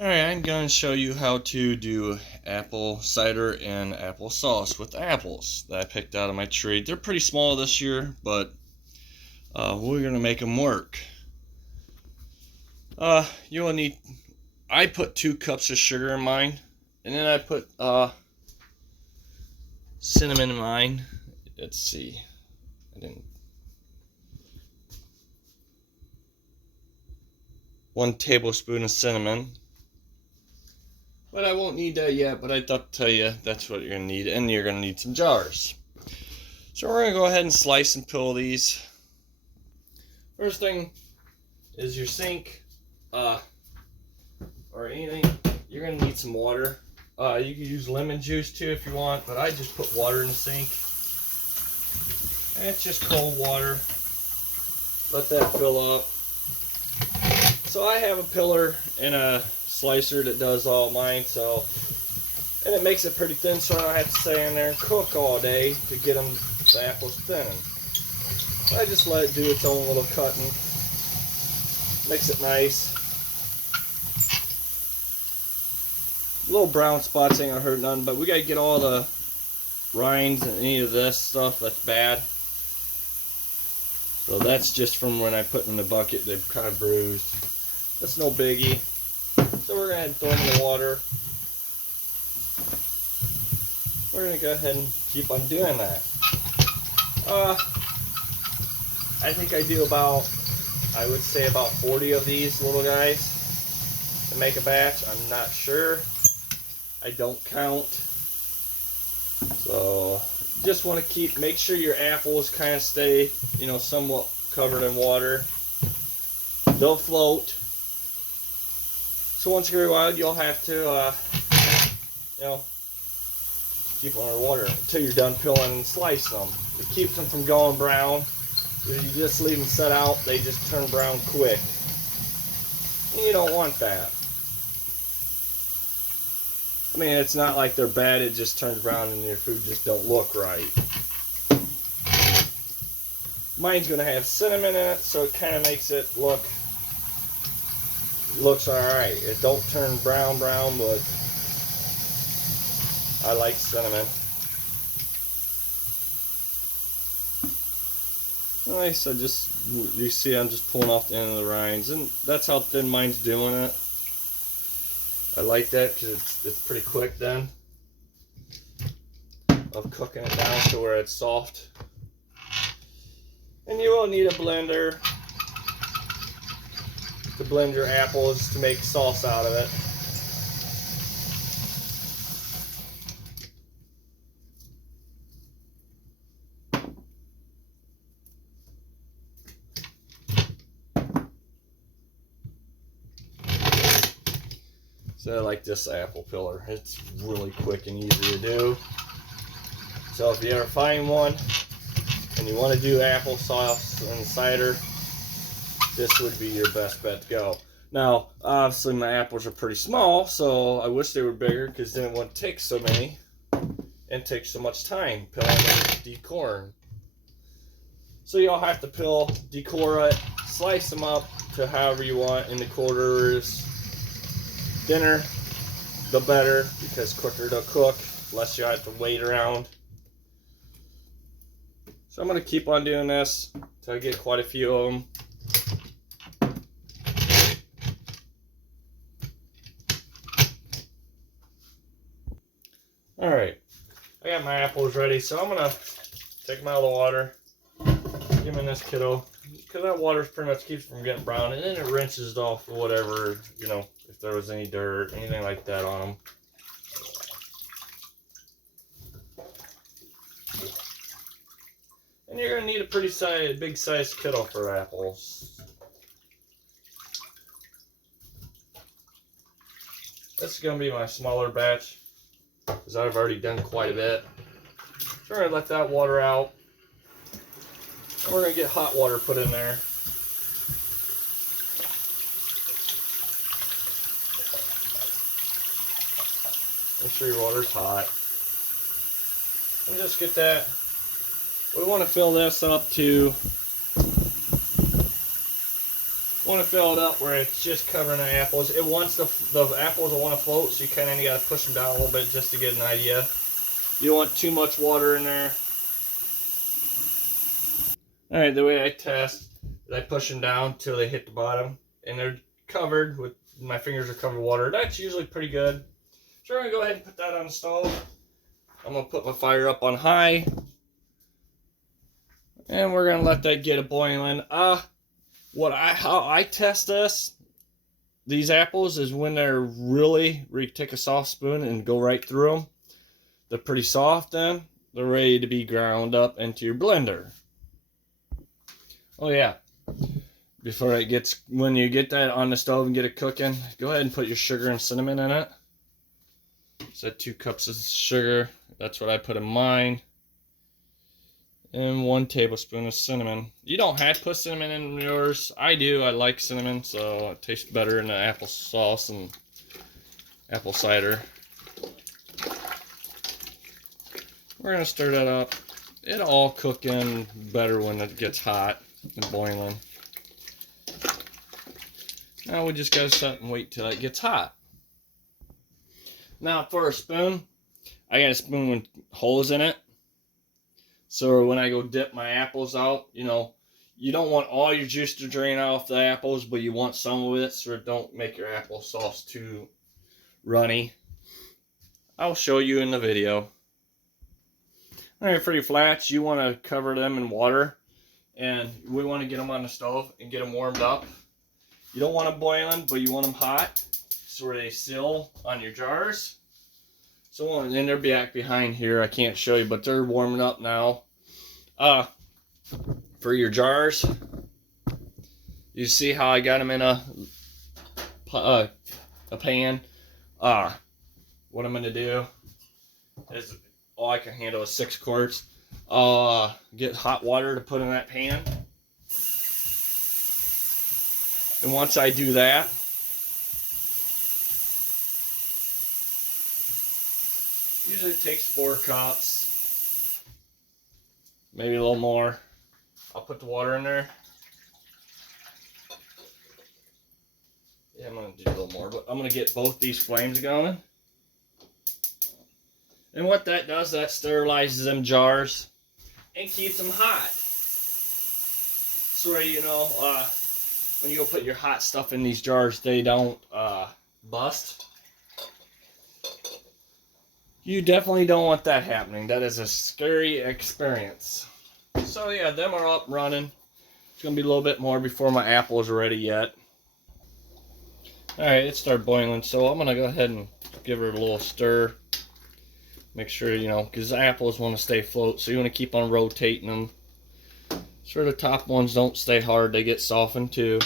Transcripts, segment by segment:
Alright, I'm going to show you how to do apple cider and applesauce with apples that I picked out of my tree. They're pretty small this year, but we're going to make them work. You will need, I put 2 cups of sugar in mine, and then I put cinnamon in mine. Let's see, I didn't. 1 tablespoon of cinnamon. But I won't need that yet, but I thought to tell you that's what you're going to need, and you're going to need some jars. So we're going to go ahead and slice and peel these. First thing is your sink, or anything, you're going to need some water. You can use lemon juice too if you want, but I just put water in the sink. And it's just cold water. Let that fill up. So I have a pillar and a slicer that does all mine, so, and it makes it pretty thin, so I don't have to stay in there and cook all day to get the apples thin. So I just let it do its own little cutting. Makes it nice. Little brown spots ain't gonna hurt none, but we gotta get all the rinds and any of this stuff that's bad. So that's just from when I put them in the bucket, they've kind of bruised. That's no biggie. So we're going to throw them in the water. We're going to go ahead and keep on doing that. I think I do about, I would say about 40 of these little guys to make a batch. I'm not sure. I don't count. So just want to make sure your apples kind of stay, you know, somewhat covered in water. They'll float. So once you're wild, you'll have to, you know, keep them underwater until you're done peeling and slicing them. It keeps them from going brown. If you just leave them set out, they just turn brown quick. And you don't want that. I mean, it's not like they're bad, it just turns brown and your food just don't look right. Mine's going to have cinnamon in it, so it kind of makes it looks alright. It don't turn brown, but I like cinnamon. Nice, you see I'm just pulling off the end of the rinds, and that's how thin mine's doing it. I like that because it's pretty quick then of cooking it down to where it's soft. And you will need a blender to blend your apples to make sauce out of it. So I like this apple peeler. It's really quick and easy to do. So if you ever find one and you want to do applesauce and cider, this would be your best bet to go. Now, obviously my apples are pretty small, so I wish they were bigger because then it wouldn't take so many and take so much time peeling and decoring. So you'll have to peel, decore it, slice them up to however you want in the quarters. Thinner, the better, because quicker they'll cook, less you have to wait around. So I'm going to keep on doing this until I get quite a few of them. Alright, I got my apples ready, so I'm going to take them out of the water, get them in this kiddo, because that water pretty much keeps them from getting brown, and then it rinses it off or whatever, you know, if there was any dirt, anything like that on them. And you're going to need a pretty big size kiddo for apples. This is going to be my smaller batch, because I've already done quite a bit. So we're going to let that water out. And we're going to get hot water put in there. Make sure your water's hot. And just get that. We want to fill this up to Want to fill it up where it's just covering the apples. It wants the apples will want to float, so you kind of got to push them down a little bit just to get an idea. You don't want too much water in there. All right, the way I test is I push them down till they hit the bottom, and they're covered with, my fingers are covered with water. That's usually pretty good. So we're gonna go ahead and put that on the stove. I'm gonna put my fire up on high, and we're gonna let that get a boiling. How I test these apples is when they're really, where you take a soft spoon and go right through them. They're pretty soft then. They're ready to be ground up into your blender. Oh yeah. Before it gets, when you get that on the stove and get it cooking, go ahead and put your sugar and cinnamon in it. So 2 cups of sugar. That's what I put in mine. And 1 tablespoon of cinnamon. You don't have to put cinnamon in yours. I do. I like cinnamon, so it tastes better in the applesauce and apple cider. We're going to stir that up. It'll all cook in better when it gets hot and boiling. Now we just got to set and wait till it gets hot. Now for a spoon, I got a spoon with holes in it. So when I go dip my apples out, you know, you don't want all your juice to drain off the apples, but you want some of it so don't make your applesauce too runny. I'll show you in the video. Alright, for your flats, you want to cover them in water. And we want to get them on the stove and get them warmed up. You don't want them boiling, but you want them hot. So where they seal on your jars. So, and they're back behind here. I can't show you, but they're warming up now. For your jars, you see how I got them in a pan. What I'm gonna do is, all I can handle is 6 quarts. Get hot water to put in that pan. And once I do that, usually it takes 4 cups, maybe a little more. I'll put the water in there. Yeah, I'm going to do a little more, but I'm going to get both these flames going. And what that does, that sterilizes them jars and keeps them hot. So you know, when you go put your hot stuff in these jars, they don't bust. You definitely don't want that happening. That is a scary experience. So yeah, them are up running. It's going to be a little bit more before my apples are ready yet. Alright, it started boiling, so I'm going to go ahead and give her a little stir. Make sure, you know, because the apples want to stay afloat, so you want to keep on rotating them. So the top ones don't stay hard, they get softened too.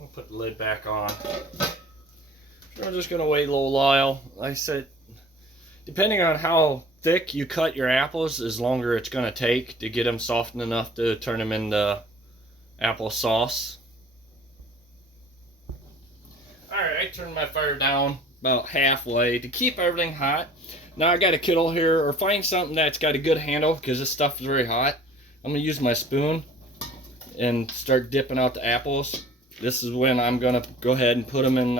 I'll put the lid back on. So we're just going to wait a little while. Like I said, depending on how thick you cut your apples, is longer it's going to take to get them softened enough to turn them into applesauce. Alright, I turned my fire down about halfway to keep everything hot. Now I got a kettle here, or find something that's got a good handle, because this stuff is very hot. I'm going to use my spoon and start dipping out the apples. This is when I'm going to go ahead and put them in,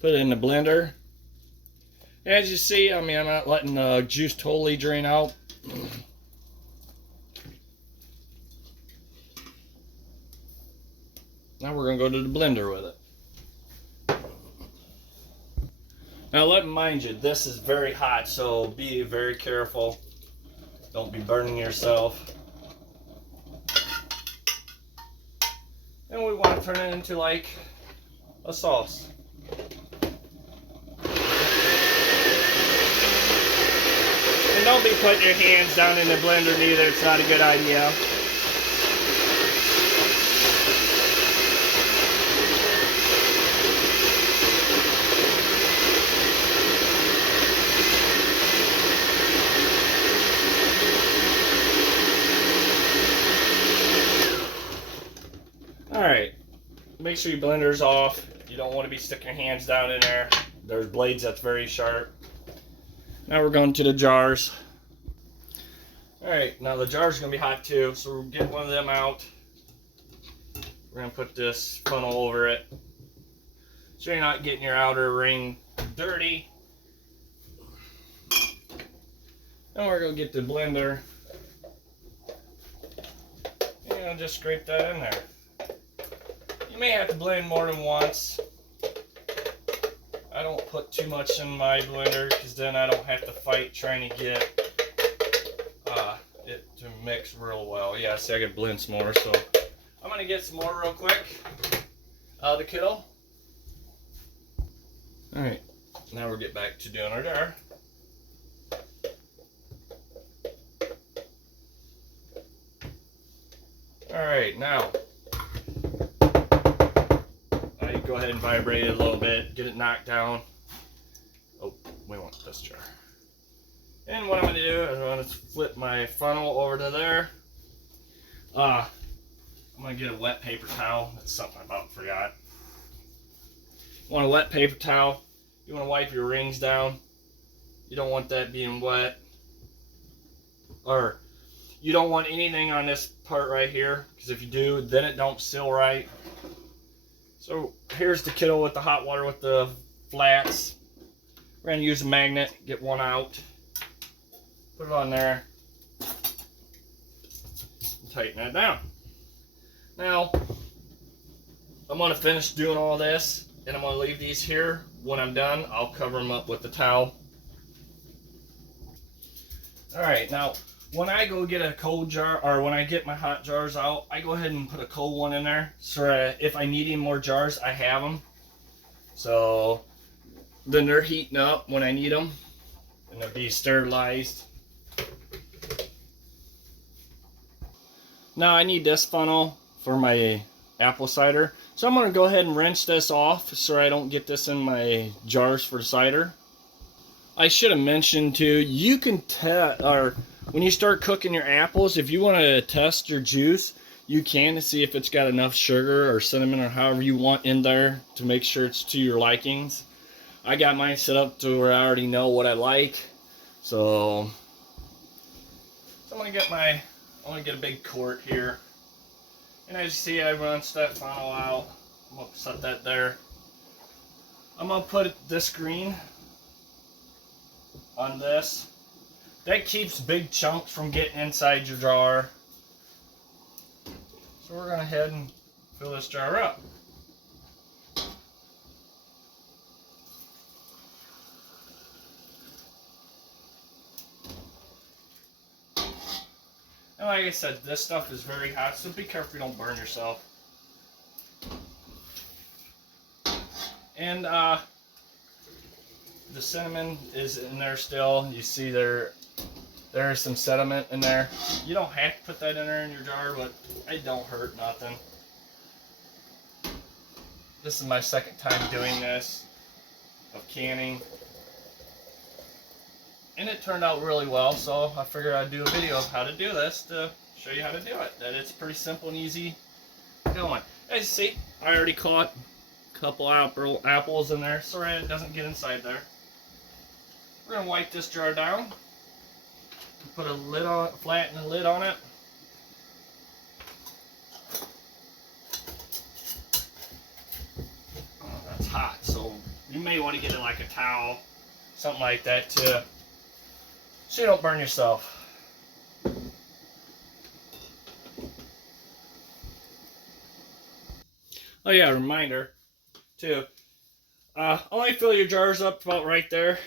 put it in the blender. As you see, I mean, I'm not letting the juice totally drain out. Now we're going to go to the blender with it. Now let me mind you, this is very hot, so be very careful. Don't be burning yourself. And we want to turn it into like a sauce. And don't be putting your hands down in the blender neither, it's not a good idea. Alright, make sure your blender's off. You don't want to be sticking your hands down in there. There's blades that's very sharp. Now we're going to the jars. Alright, now the jar's going to be hot too, so we'll get one of them out. We're going to put this funnel over it so you're not getting your outer ring dirty. Then we're going to get the blender and just scrape that in there. You may have to blend more than once. I don't put too much in my blender because then I don't have to fight trying to get it to mix real well. Yeah, see, I can blend some more, so I'm going to get some more real quick out of the kettle. Alright, now we'll get back to doing our jar. Alright, now I go ahead and vibrate it a little bit, get it knocked down. Oh, we want this jar. And what I'm going to do is I'm going to flip my funnel over to there. I'm going to get a wet paper towel. That's something I about forgot. You want a wet paper towel. You want to wipe your rings down. You don't want that being wet. Or you don't want anything on this part right here, because if you do, then it don't seal right. So here's the kettle with the hot water with the flats. We're going to use a magnet, get one out. Put it on there and tighten that down. Now, I'm going to finish doing all this and I'm going to leave these here. When I'm done, I'll cover them up with the towel. Alright, now when I go get a cold jar, or when I get my hot jars out, I go ahead and put a cold one in there. So if I need any more jars, I have them. So then they're heating up when I need them and they'll be sterilized. Now I need this funnel for my apple cider. So I'm going to go ahead and rinse this off so I don't get this in my jars for cider. I should have mentioned too, you can test, or when you start cooking your apples, if you want to test your juice, you can to see if it's got enough sugar or cinnamon or however you want in there to make sure it's to your likings. I got mine set up to where I already know what I like. So I'm going to get a big quart here. And as you see, I rinsed that funnel out. I'm going to set that there. I'm going to put this green on this. That keeps big chunks from getting inside your jar. So we're going to head and fill this jar up. And like I said, this stuff is very hot, so be careful you don't burn yourself. And the cinnamon is in there still. You see there is some sediment in there. You don't have to put that in there in your jar, but it don't hurt nothing. This is my second time doing this, of canning. And it turned out really well, so I figured I'd do a video of how to do this to show you how to do it. That it's pretty simple and easy going. As you see, I already caught a couple apples in there. Sorry it doesn't get inside there. We're going to wipe this jar down. Put a lid on it, flatten the lid on it. Oh, that's hot, so you may want to get it like a towel, something like that too, so you don't burn yourself. Oh yeah, reminder too. Only fill your jars up about right there.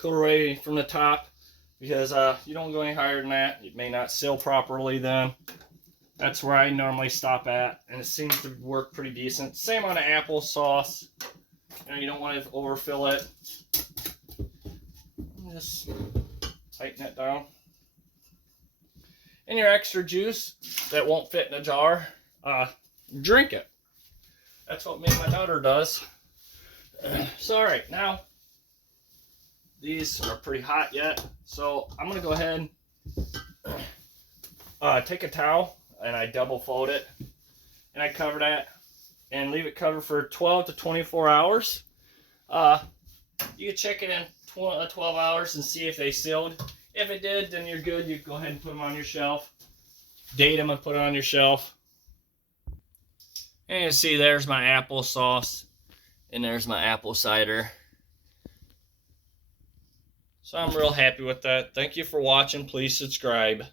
Go away from the top, because you don't go any higher than that. It may not seal properly then. That's where I normally stop at, and it seems to work pretty decent. Same on the applesauce. You don't want to overfill it. Just tighten it down. And your extra juice that won't fit in a jar, drink it. That's what me and my daughter does. So alright, now these are pretty hot yet, so I'm going to go ahead and take a towel and I double fold it and I cover that and leave it covered for 12 to 24 hours. You can check it in 12 hours and see if they sealed. If it did, then you're good. You go ahead and put them on your shelf. Date them and put it on your shelf. And you see there's my applesauce and there's my apple cider. So I'm real happy with that. Thank you for watching. Please subscribe.